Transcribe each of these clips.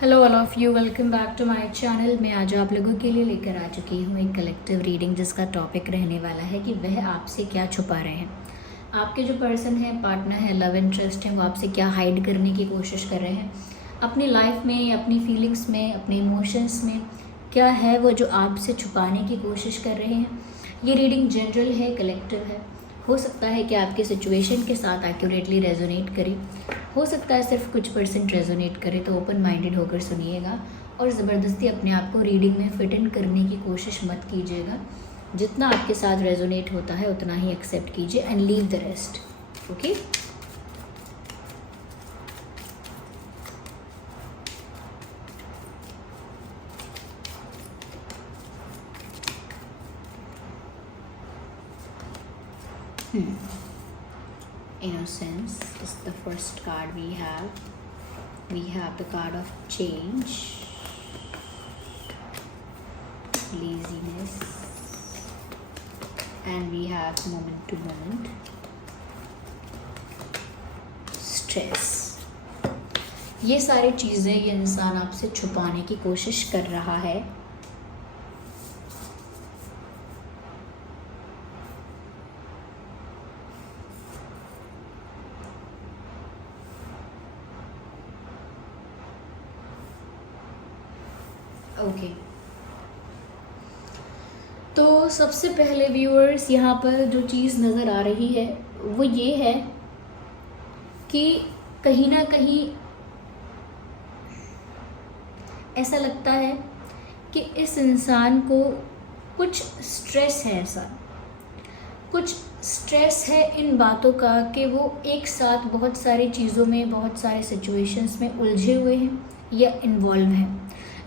Hello all of you, welcome back to my channel. मैं आज आप लोगों के लिए लेकर आ चुकी हूँ एक कलेक्टिव रीडिंग, जिसका टॉपिक रहने वाला है कि वह आपसे क्या छुपा रहे हैं। आपके जो पर्सन है, पार्टनर है, लव इंटरेस्ट है, वो आपसे क्या हाइड करने की कोशिश कर रहे हैं अपनी लाइफ में, अपनी फीलिंग्स में, अपने इमोशंस में। क्या है वो जो आपसे छुपाने की कोशिश कर रहे हैं। ये रीडिंग जनरल है, कलेक्टिव है। हो सकता है कि आपके सिचुएशन के साथ एक्यूरेटली रेजोनेट करे, हो सकता है सिर्फ कुछ परसेंट रेजोनेट करे। तो ओपन माइंडेड होकर सुनिएगा और ज़बरदस्ती अपने आप को रीडिंग में फिट इन करने की कोशिश मत कीजिएगा। जितना आपके साथ रेजोनेट होता है उतना ही एक्सेप्ट कीजिए and leave the rest. Okay, innocence is the first card we have. We have the card of change, laziness, and we have moment to moment stress. ये सारी चीज़ें ये इंसान आपसे छुपाने की कोशिश कर रहा है। ओके, तो सबसे पहले व्यूअर्स, यहाँ पर जो चीज़ नज़र आ रही है वो ये है कि कहीं ना कहीं ऐसा लगता है कि इस इंसान को कुछ स्ट्रेस है, ऐसा कुछ स्ट्रेस है इन बातों का कि वो एक साथ बहुत सारी चीज़ों में, बहुत सारे सिचुएशंस में उलझे हुए हैं या इन्वॉल्व हैं।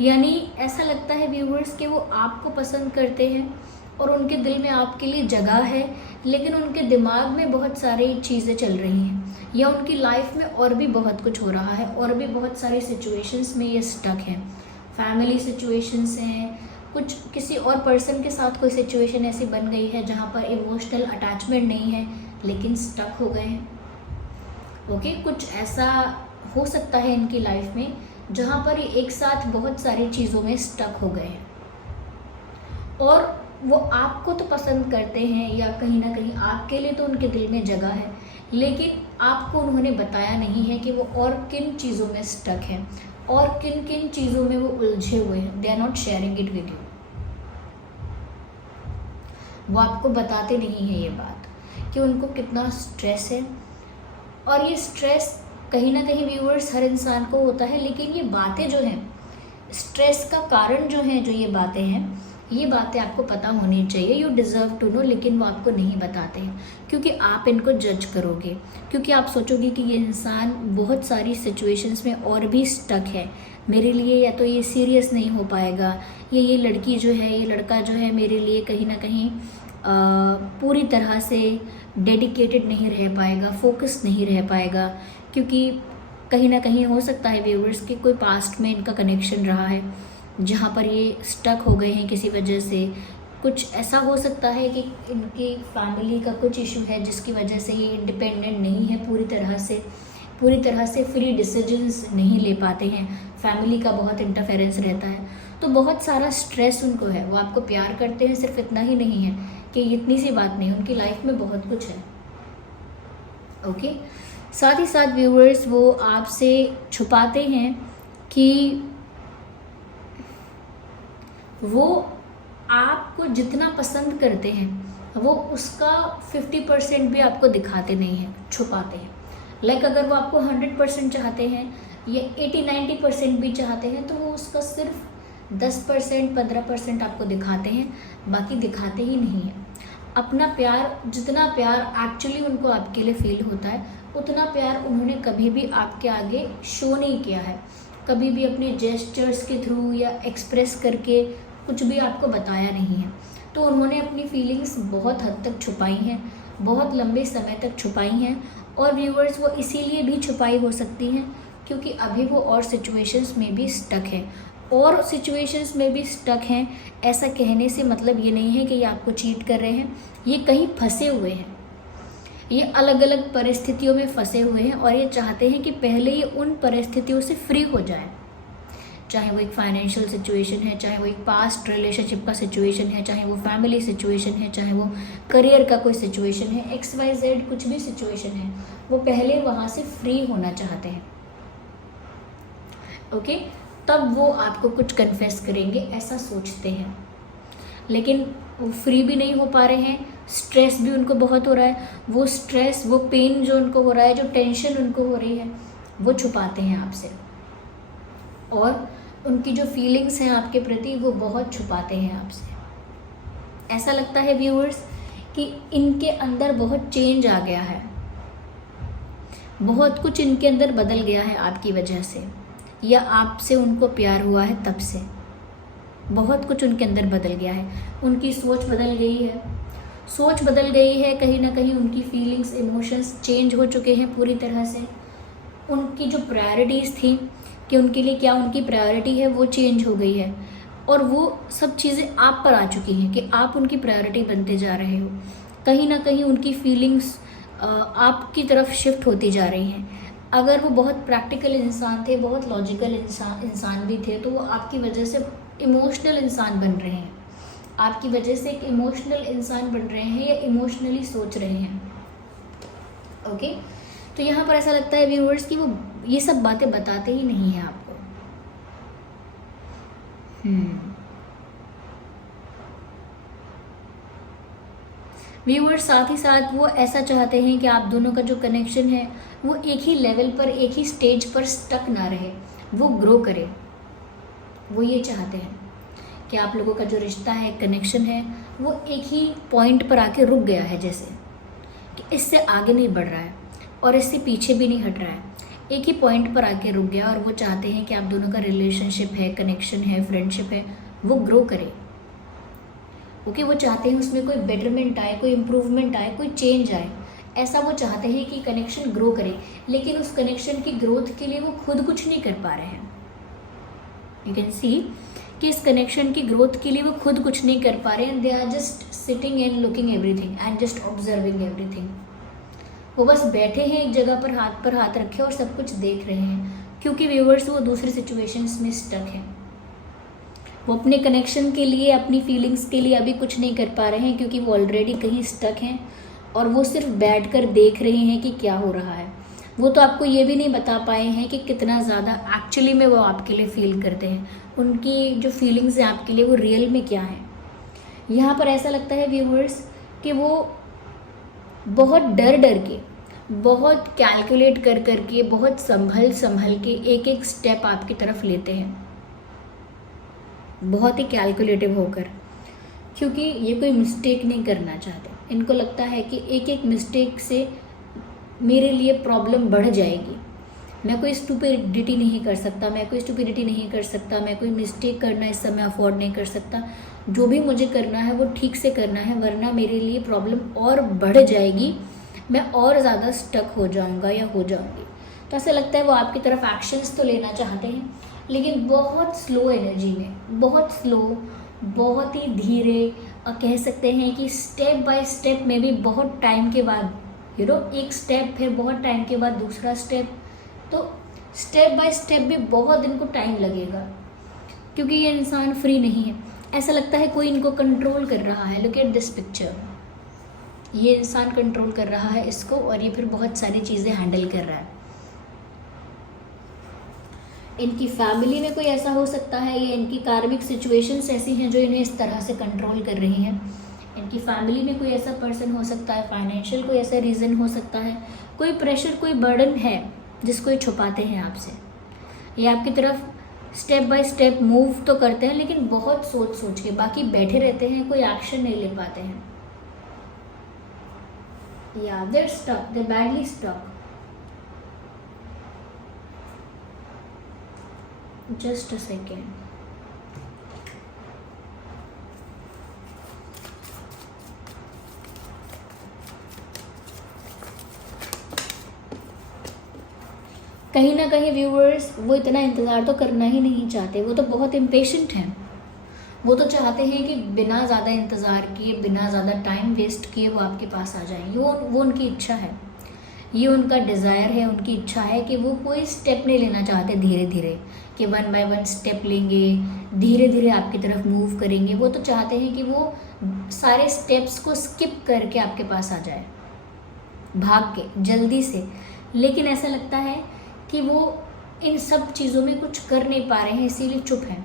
यानी ऐसा लगता है व्यूवर्स कि वो आपको पसंद करते हैं और उनके दिल में आपके लिए जगह है, लेकिन उनके दिमाग में बहुत सारी चीज़ें चल रही हैं या उनकी लाइफ में और भी बहुत कुछ हो रहा है और भी बहुत सारी सिचुएशंस में ये स्टक हैं। फैमिली सिचुएशंस हैं, कुछ किसी और पर्सन के साथ कोई सिचुएशन ऐसी बन गई है जहाँ पर इमोशनल अटैचमेंट नहीं है लेकिन स्टक हो गए हैं। ओके, कुछ ऐसा हो सकता है इनकी लाइफ में जहाँ पर ये एक साथ बहुत सारी चीज़ों में स्टक हो गए हैं और वो आपको तो पसंद करते हैं या कहीं ना कहीं आपके लिए तो उनके दिल में जगह है, लेकिन आपको उन्होंने बताया नहीं है कि वो और किन चीज़ों में स्टक हैं और किन किन चीज़ों में वो उलझे हुए हैं। They are not sharing it with you. वो आपको बताते नहीं है ये बात कि उनको कितना स्ट्रेस है। और ये स्ट्रेस कहीं ना कहीं व्यूअर्स हर इंसान को होता है, लेकिन ये बातें जो हैं, स्ट्रेस का कारण जो है, जो ये बातें हैं, ये बातें आपको पता होनी चाहिए। यू डिज़र्व टू नो, लेकिन वो आपको नहीं बताते हैं क्योंकि आप इनको जज करोगे, क्योंकि आप सोचोगे कि ये इंसान बहुत सारी सिचुएशंस में और भी स्टक है मेरे लिए, या तो ये सीरियस नहीं हो पाएगा, या ये लड़की जो है, ये लड़का जो है मेरे लिए कहीं ना कहीं पूरी तरह से डेडिकेटेड नहीं रह पाएगा, फोकस नहीं रह पाएगा, क्योंकि कहीं ना कहीं हो सकता है व्यूवर्स कि कोई पास्ट में इनका कनेक्शन रहा है जहाँ पर ये स्टक हो गए हैं किसी वजह से। कुछ ऐसा हो सकता है कि इनकी फैमिली का कुछ इशू है जिसकी वजह से ये इंडिपेंडेंट नहीं है पूरी तरह से फ्री डिसीजंस नहीं ले पाते हैं, फैमिली का बहुत इंटरफेरेंस रहता है, तो बहुत सारा स्ट्रेस उनको है। वो आपको प्यार करते हैं, सिर्फ इतना ही नहीं है कि इतनी सी बात नहीं, उनकी लाइफ में बहुत कुछ है। ओके, साथ ही साथ व्यूअर्स वो आपसे छुपाते हैं कि वो आपको जितना पसंद करते हैं वो उसका 50% भी आपको दिखाते नहीं हैं, छुपाते हैं। लाइक अगर वो आपको 100% चाहते हैं या 80-90% भी चाहते हैं तो वो उसका सिर्फ 10% 15% आपको दिखाते हैं, बाकी दिखाते ही नहीं हैं। अपना प्यार, जितना प्यार एक्चुअली उनको आपके लिए फील होता है उतना प्यार उन्होंने कभी भी आपके आगे शो नहीं किया है, कभी भी अपने जेस्चर्स के थ्रू या एक्सप्रेस करके कुछ भी आपको बताया नहीं है। तो उन्होंने अपनी फीलिंग्स बहुत हद तक छुपाई हैं, बहुत लंबे समय तक छुपाई हैं। और व्यूवर्स वो इसीलिए भी छुपाई हो सकती हैं क्योंकि अभी वो और सिचुएशंस में भी स्टक है, और सिचुएशंस में भी स्टक हैं। ऐसा कहने से मतलब ये नहीं है कि ये आपको चीट कर रहे हैं, ये कहीं फंसे हुए हैं, ये अलग अलग परिस्थितियों में फंसे हुए हैं और ये चाहते हैं कि पहले ये उन परिस्थितियों से फ्री हो जाए। चाहे वो एक फाइनेंशियल सिचुएशन है, चाहे वो एक पास्ट रिलेशनशिप का सिचुएशन है, चाहे वो फैमिली सिचुएशन है, चाहे वो करियर का कोई सिचुएशन है, XYZ कुछ भी सिचुएशन है, वो पहले वहाँ से फ्री होना चाहते हैं। ओके, तब वो आपको कुछ कन्फेस करेंगे, ऐसा सोचते हैं। लेकिन वो फ्री भी नहीं हो पा रहे हैं, स्ट्रेस भी उनको बहुत हो रहा है। वो स्ट्रेस, वो पेन जो उनको हो रहा है, जो टेंशन उनको हो रही है, वो छुपाते हैं आपसे। और उनकी जो फीलिंग्स हैं आपके प्रति, वो बहुत छुपाते हैं आपसे। ऐसा लगता है व्यूअर्स कि इनके अंदर बहुत चेंज आ गया है, बहुत कुछ इनके अंदर बदल गया है आपकी वजह से, या आपसे उनको प्यार हुआ है तब से बहुत कुछ उनके अंदर बदल गया है। उनकी सोच बदल गई है, सोच बदल गई है, कहीं ना कहीं उनकी फीलिंग्स, इमोशंस चेंज हो चुके हैं पूरी तरह से। उनकी जो प्रायोरिटीज़ थी कि उनके लिए क्या उनकी प्रायोरिटी है, वो चेंज हो गई है। और वो सब चीज़ें आप पर आ चुकी हैं कि आप उनकी प्रायोरिटी बनते जा रहे हो। कहीं ना कहीं उनकी फीलिंग्स आपकी तरफ शिफ्ट होती जा रही हैं। अगर वो बहुत प्रैक्टिकल इंसान थे, बहुत लॉजिकल इंसान भी थे, तो वो आपकी वजह से इमोशनल इंसान बन रहे हैं, आपकी वजह से एक इमोशनल इंसान बन रहे हैं या इमोशनली सोच रहे हैं। ओके, तो यहाँ पर ऐसा लगता है व्यूअर्स कि वो ये सब बातें बताते ही नहीं हैं आपको। व्यूअर्स साथ ही साथ वो ऐसा चाहते हैं कि आप दोनों का जो कनेक्शन है वो एक ही लेवल पर, एक ही स्टेज पर स्टक ना रहे, वो ग्रो करे। वो ये चाहते हैं कि आप लोगों का जो रिश्ता है, कनेक्शन है, वो एक ही पॉइंट पर आके रुक गया है, जैसे कि इससे आगे नहीं बढ़ रहा है और इससे पीछे भी नहीं हट रहा है, एक ही पॉइंट पर आके रुक गया। और वो चाहते हैं कि आप दोनों का रिलेशनशिप है, कनेक्शन है, फ्रेंडशिप है, वो ग्रो करे। ओके, वो चाहते हैं उसमें कोई बेटरमेंट आए, कोई इम्प्रूवमेंट आए, कोई चेंज आए। ऐसा वो चाहते हैं कि कनेक्शन ग्रो करे, लेकिन उस कनेक्शन की ग्रोथ के लिए वो खुद कुछ नहीं कर पा रहे हैं। यू कैन सी कि इस कनेक्शन की ग्रोथ के लिए वो खुद कुछ नहीं कर पा रहे हैं। They are just sitting and looking everything and just observing everything. वो बस बैठे हैं एक जगह पर हाथ रखे और सब कुछ देख रहे हैं, क्योंकि व्यूअर्स वो दूसरी सिचुएशंस में स्टक हैं। वो अपने कनेक्शन के लिए, अपनी फीलिंग्स के लिए अभी कुछ नहीं कर पा रहे हैं, क्योंकि वो ऑलरेडी कहीं स्टक हैं और वो सिर्फ बैठकर देख रहे हैं कि क्या हो रहा है। वो तो आपको ये भी नहीं बता पाए हैं कि कितना ज़्यादा एक्चुअली में वो आपके लिए फील करते हैं, उनकी जो फीलिंग्स हैं आपके लिए वो रियल में क्या है। यहाँ पर ऐसा लगता है व्यूअर्स कि वो बहुत डर के, बहुत कैलकुलेट कर के, बहुत संभल के एक एक स्टेप आपकी तरफ लेते हैं, बहुत ही कैलकुलेटिव होकर, क्योंकि ये कोई मिस्टेक नहीं करना चाहते। इनको लगता है कि एक एक मिस्टेक से मेरे लिए प्रॉब्लम बढ़ जाएगी, मैं कोई स्टुपिडिटी नहीं कर सकता, मैं कोई मिस्टेक करना इस समय अफोर्ड नहीं कर सकता। जो भी मुझे करना है वो ठीक से करना है, वरना मेरे लिए प्रॉब्लम और बढ़ जाएगी, मैं और ज़्यादा स्टक हो जाऊंगा या हो जाऊंगी। तो ऐसा लगता है वो आपकी तरफ एक्शंस तो लेना चाहते हैं, लेकिन बहुत स्लो एनर्जी में, बहुत स्लो, बहुत ही धीरे, कह सकते हैं कि स्टेप बाय स्टेप में भी बहुत टाइम के बाद, एक स्टेप, फिर बहुत टाइम के बाद दूसरा स्टेप, तो स्टेप बाय स्टेप भी बहुत इनको टाइम लगेगा, क्योंकि ये इंसान फ्री नहीं है। ऐसा लगता है कोई इनको कंट्रोल कर रहा है। लुक एट दिस पिक्चर, ये इंसान कंट्रोल कर रहा है इसको, और ये फिर बहुत सारी चीज़ें हैंडल कर रहा है। इनकी फैमिली में कोई ऐसा हो सकता है, या इनकी कार्मिक सिचुएशंस ऐसी हैं जो इन्हें इस तरह से कंट्रोल कर रही हैं। इनकी फैमिली में कोई ऐसा पर्सन हो सकता है, फाइनेंशियल कोई ऐसा रीज़न हो सकता है, कोई प्रेशर, कोई बर्डन है जिसको ये छुपाते हैं आपसे। ये आपकी तरफ स्टेप बाय स्टेप मूव तो करते हैं, लेकिन बहुत सोच के, बाकी बैठे रहते हैं, कोई एक्शन नहीं ले पाते हैं। या they're stuck, they're badly stuck. Just a second. कहीं ना कहीं व्यूअर्स वो इतना इंतज़ार तो करना ही नहीं चाहते, वो तो बहुत इम्पेशेंट हैं। वो तो चाहते हैं कि बिना ज़्यादा इंतज़ार किए, बिना ज़्यादा टाइम वेस्ट किए वो आपके पास आ जाएं। वो उनकी इच्छा है, ये उनका डिज़ायर है, उनकी इच्छा है कि वो कोई स्टेप नहीं लेना चाहते धीरे धीरे, कि वन बाय वन स्टेप लेंगे, धीरे धीरे आपकी तरफ मूव करेंगे। वो तो चाहते हैं कि वो सारे स्टेप्स को स्किप करके आपके पास आ जाए, भाग के जल्दी से। लेकिन ऐसा लगता है कि वो इन सब चीज़ों में कुछ कर नहीं पा रहे हैं, इसीलिए चुप हैं।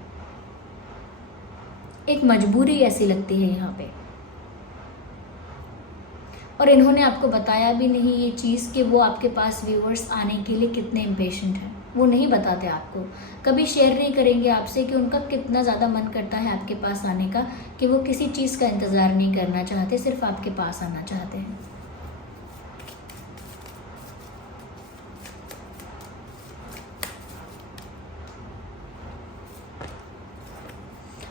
एक मजबूरी ऐसी लगती है यहाँ पे। और इन्होंने आपको बताया भी नहीं ये चीज़ कि वो आपके पास व्यूअर्स आने के लिए कितने इम्पेशेंट हैं। वो नहीं बताते आपको, कभी शेयर नहीं करेंगे आपसे कि उनका कितना ज़्यादा मन करता है आपके पास आने का, कि वो किसी चीज़ का इंतज़ार नहीं करना चाहते, सिर्फ आपके पास आना चाहते हैं।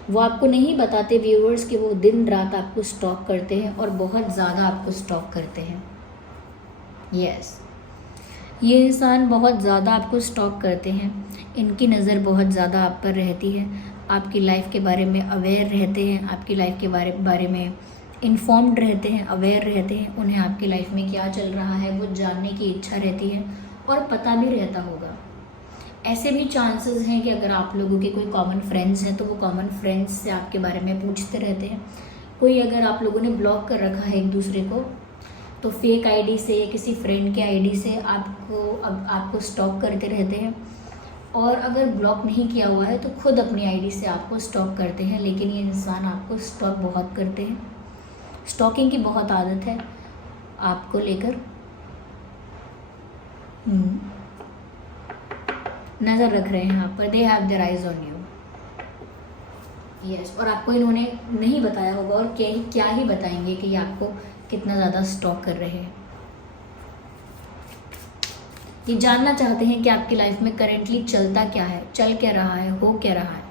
वो आपको नहीं बताते व्यूअर्स कि वो दिन रात आपको स्टॉक करते हैं और बहुत ज़्यादा आपको स्टॉक करते हैं। यस, ये इंसान बहुत ज़्यादा आपको स्टॉक करते हैं। इनकी नज़र बहुत ज़्यादा आप पर रहती है, आपकी लाइफ के बारे में अवेयर रहते हैं, आपकी लाइफ के बारे में इन्फॉर्म्ड रहते हैं, अवेयर रहते हैं। उन्हें आपकी लाइफ में क्या चल रहा है वो जानने की इच्छा रहती है और पता भी रहता होगा। ऐसे भी चांसेस हैं कि अगर आप लोगों के कोई कॉमन फ्रेंड्स हैं तो वो कॉमन फ्रेंड्स से आपके बारे में पूछते रहते हैं। कोई अगर आप लोगों ने ब्लॉक कर रखा है एक दूसरे को, तो फेक आईडी से या किसी फ्रेंड के आईडी से आपको स्टॉक करते रहते हैं। और अगर ब्लॉक नहीं किया हुआ है तो खुद अपनी आईडी से आपको स्टॉक करते हैं। लेकिन ये इंसान आपको स्टॉक बहुत करते हैं, स्टॉकिंग की बहुत आदत है आपको लेकर। नज़र रख रहे हैं आप पर, they have their eyes on you. Yes, और आपको इन्होंने नहीं बताया होगा और क्या ही बताएंगे कि ये आपको कितना ज़्यादा स्टॉक कर रहे हैं। ये जानना चाहते हैं कि आपकी लाइफ में करेंटली चलता क्या है, चल क्या रहा है, हो क्या रहा है।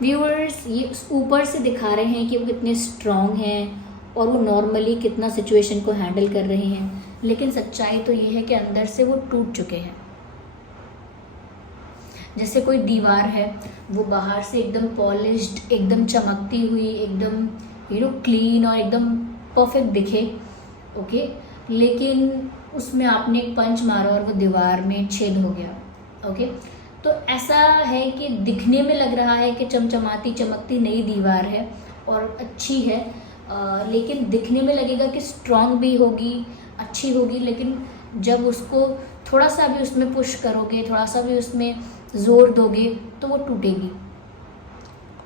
व्यूअर्स, ये ऊपर से दिखा रहे हैं कि वो कितने स्ट्रांग हैं और वो नॉर्मली कितना सिचुएशन को हैंडल कर रहे हैं, लेकिन सच्चाई तो ये है कि अंदर से वो टूट चुके हैं। जैसे कोई दीवार है, वो बाहर से एकदम पॉलिश्ड, एकदम चमकती हुई, एकदम क्लीन और एकदम परफेक्ट दिखे, ओके, लेकिन उसमें आपने एक पंच मारा और वो दीवार में छेद हो गया, ओके। तो ऐसा है कि दिखने में लग रहा है कि चमचमाती चमकती नई दीवार है और अच्छी है, लेकिन दिखने में लगेगा कि स्ट्रांग भी होगी, अच्छी होगी, लेकिन जब उसको थोड़ा सा भी उसमें पुश करोगे, थोड़ा सा भी उसमें ज़ोर दोगे तो वो टूटेगी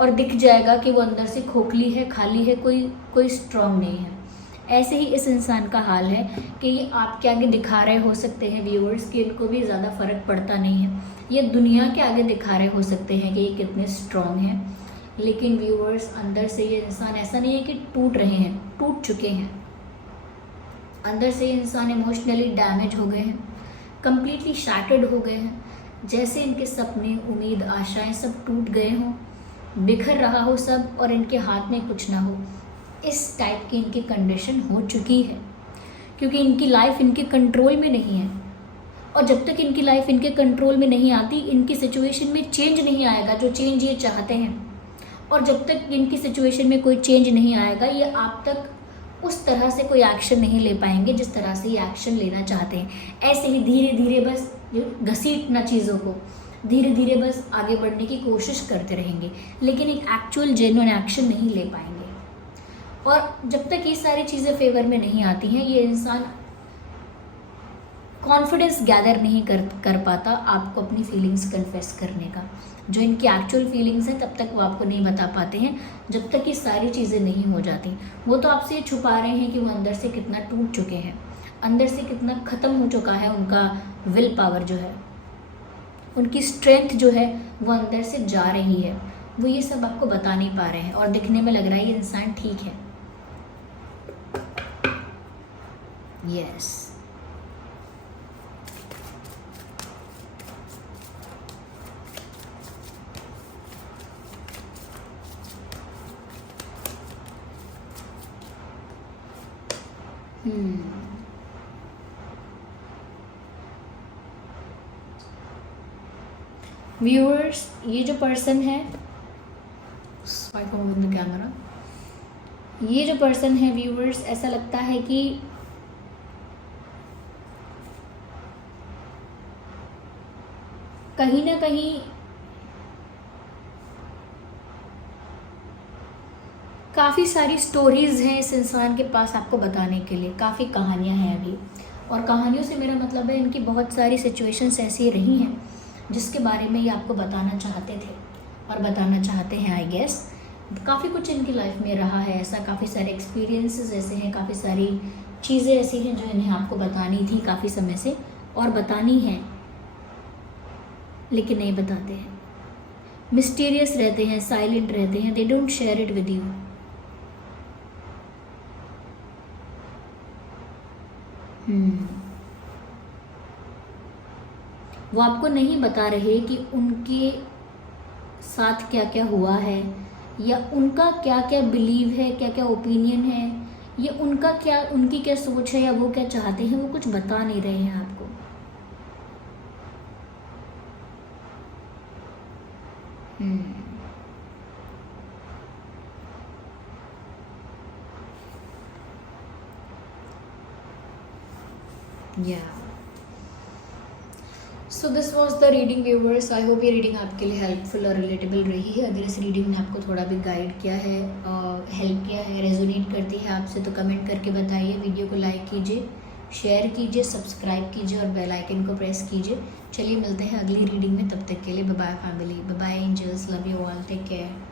और दिख जाएगा कि वो अंदर से खोखली है, खाली है, कोई स्ट्रांग नहीं है। ऐसे ही इस इंसान का हाल है कि ये आपके आगे दिखा रहे हो सकते हैं व्यूअर्स कि इनको भी ज़्यादा फ़र्क पड़ता नहीं है। ये दुनिया के आगे दिखा रहे हो सकते हैं कि ये कितने स्ट्रांग हैं, लेकिन व्यूअर्स अंदर से ये इंसान ऐसा नहीं है कि टूट रहे हैं, टूट चुके हैं। अंदर से ये इंसान इमोशनली डैमेज हो गए हैं, कम्प्लीटली शैटर्ड हो गए हैं। जैसे इनके सपने, उम्मीद, आशाएं सब टूट गए हों, बिखर रहा हो सब और इनके हाथ में कुछ ना हो, इस टाइप की इनकी कंडीशन हो चुकी है। क्योंकि इनकी लाइफ इनके कंट्रोल में नहीं है, और जब तक इनकी लाइफ इनके कंट्रोल में नहीं आती, इनकी सिचुएशन में चेंज नहीं आएगा जो चेंज ये चाहते हैं। और जब तक इनकी सिचुएशन में कोई चेंज नहीं आएगा, ये आप तक उस तरह से कोई एक्शन नहीं ले पाएंगे जिस तरह से ये एक्शन लेना चाहते हैं। ऐसे ही धीरे धीरे बस घसीटना चीज़ों को, धीरे धीरे बस आगे बढ़ने की कोशिश करते रहेंगे, लेकिन एक एक्चुअल जेन्युइन एक्शन नहीं ले पाएंगे। और जब तक ये सारी चीज़ें फेवर में नहीं आती हैं, ये इंसान कॉन्फिडेंस गैदर नहीं कर पाता आपको अपनी फीलिंग्स कन्फेस करने का। जो इनकी एक्चुअल फीलिंग्स हैं तब तक वो आपको नहीं बता पाते हैं, जब तक ये सारी चीज़ें नहीं हो जाती। वो तो आपसे छुपा रहे हैं कि वो अंदर से कितना टूट चुके हैं, अंदर से कितना ख़त्म हो चुका है उनका विल पावर जो है, उनकी स्ट्रेंथ जो है वो अंदर से जा रही है। वो ये सब आपको बता नहीं पा रहे हैं और दिखने में लग रहा है ये इंसान ठीक है। यस, व्यूअर्स, ये जो पर्सन है, कैमरा, ये जो पर्सन है व्यूअर्स, ऐसा लगता है कि कहीं ना कहीं काफ़ी सारी स्टोरीज़ हैं इस इंसान के पास आपको बताने के लिए, काफ़ी कहानियाँ हैं अभी। और कहानियों से मेरा मतलब है इनकी बहुत सारी सिचुएशंस ऐसी रही हैं जिसके बारे में ये आपको बताना चाहते थे और बताना चाहते हैं। आई गेस काफ़ी कुछ इनकी लाइफ में रहा है ऐसा, काफ़ी सारे एक्सपीरियंसेस ऐसे हैं, काफ़ी सारी चीज़ें ऐसी हैं जो इन्हें आपको बतानी थी काफ़ी समय से और बतानी है, लेकिन नहीं बताते हैं। मिस्टीरियस रहते हैं, साइलेंट रहते हैं, they don't share it with you. वो आपको नहीं बता रहे कि उनके साथ क्या क्या हुआ है, या उनका क्या क्या बिलीव है, क्या क्या ओपिनियन है, या उनका क्या, उनकी क्या सोच है, या वो क्या चाहते हैं, वो कुछ बता नहीं रहे हैं आपको। या so this was the reading viewers. I hope ये रीडिंग आपके लिए हेल्पफुल और रिलेटेबल रही है। अगर इस रीडिंग ने आपको थोड़ा भी गाइड किया है, हेल्प किया है, रेजोनेट करती है आपसे, तो कमेंट करके बताइए। वीडियो को लाइक कीजिए, शेयर कीजिए, सब्सक्राइब कीजिए और बेल आइकन को प्रेस कीजिए। चलिए मिलते हैं अगली रीडिंग में, तब तक के लिए bye bye family, bye bye angels, love you all, take care.